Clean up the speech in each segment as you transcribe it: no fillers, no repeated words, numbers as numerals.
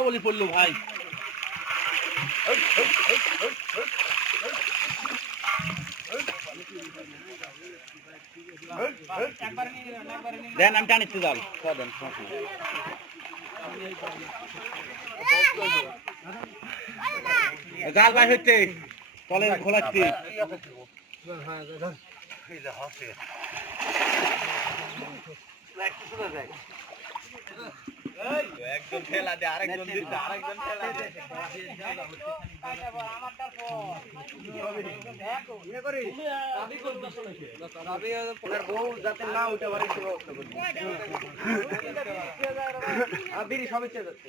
বলি পড়লো ভাই দেন আমি টানিতে যাবো দেন জাল ভাই হচ্ছে তলে খোলাচ্ছি একজন ঠেলা দে আরেকজন দিতে আরেকজন ঠেলা দে যাতে না উঠে পারে সবাই যাচ্ছে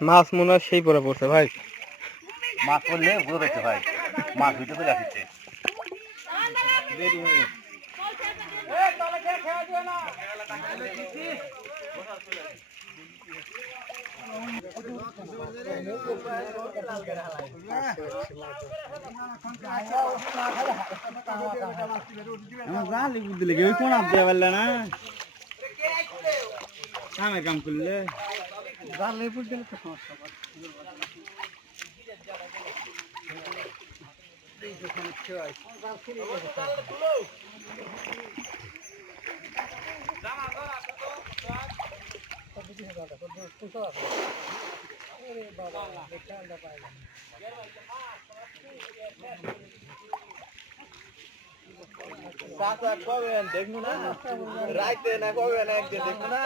মাছ মনে হয় সেই পরে পড়ছে ভাই মাছ পড়লে বুঝে দেখতে ভাই মাছ উঠে চলে আসছে কোন আপনি পারলে না কামে কাম করলে জালে বুঝ দিলে তো সমস্যা দেখবো না রাইতে না কবে না একদিন দেখবো না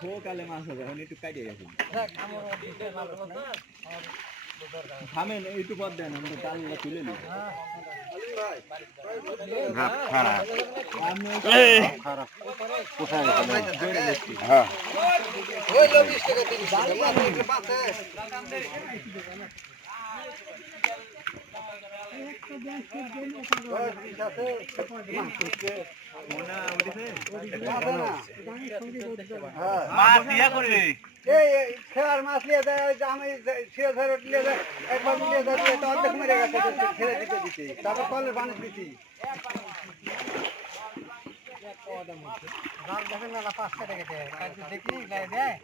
সকালে মাছ হবে একটু কাটিয়ে গেছে থামেন একটু পথ দেন আমরা চালটা তুলে নিই খেলার মাছ নিয়ে যায় আমি একবার মিলিয়ে যাচ্ছি অর্ধেক মেরে গেছে ছেড়ে দিতে দিচ্ছি তারপর কলের বানিয়ে দিচ্ছি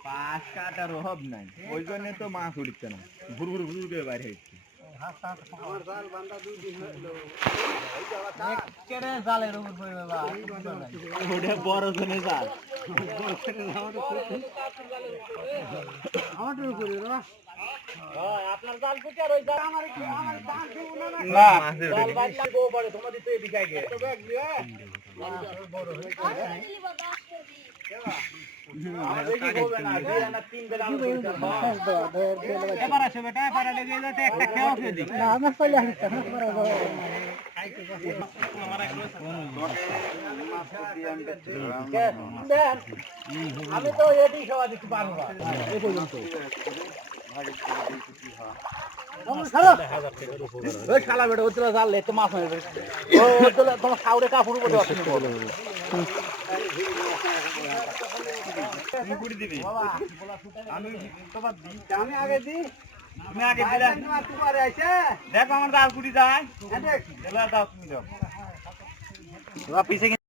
পাঁচ কাটার অভাব নাই ওই জন্য তো মাছ উঠছে না ঘুর ঘুর ঘুর করে বাইরে হচ্ছে জালের উপর বড় জনে জাল আপনার জাল থেকে আর ওই জাল আমার না জাল বাদ লাগবো পরে তোমাদের তো এদিকে আগে তো ব্যাগ দিয়ে বড় হয়ে এবার আসে বেটা পারা লেগে যাতে একটা খেয়াও খেয়ে দিই না আমার পয়লা হচ্ছে না পারা যাবে আমি তো এটাই খাওয়া দিতে পারবো না এই পর্যন্ত শালা বেটা ওই জাল লেতে মাছ হয়ে যাবে তোমার খাওয়ারে কাপড় উপরে আমি আগে দিই দেখো আমার দাল কুটি যায় তুমি পিছিয়ে